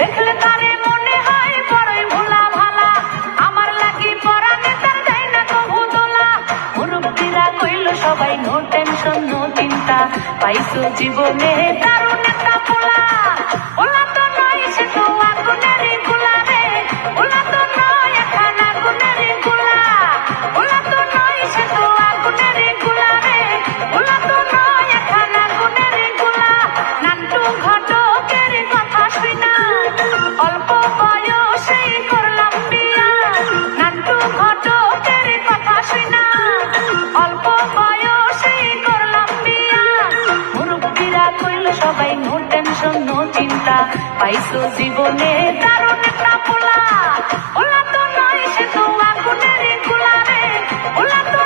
দেখলে তারে মনে হয় বড়ই ভোলা ভালা, আমার লাগি পরানে তার দেয় না কবু দোলা। মুরব্বীরা কইল সবাই নো টেনশন নো চিন্তা, পাইছো জীবনে দারুণ একটা পোলা। পোলা তো নয় সে তো আগুনেরই গোলা রে, পোলা তো নয় এখন আগুনেরই গোলা। পোলা তো নয় সে তো আগুনেরই গোলা রে, পোলা তো নয় এখন আগুনেরই গোলা। নান্টু ঘটকের কথা শুনা অল্প বয়সেই করলাম বিয়া। নান্টু ঘটকের কথা শুনা অল্প বয়সেই করলাম বিয়া। মুরব্বীরা কইল সবাই নো টেনশন নো চিন্তা, পাইছো জীবনে দারুণ একটা পোলা। পোলা তো নয় সে তো আগুনেরই গোলা রে, পোলা তো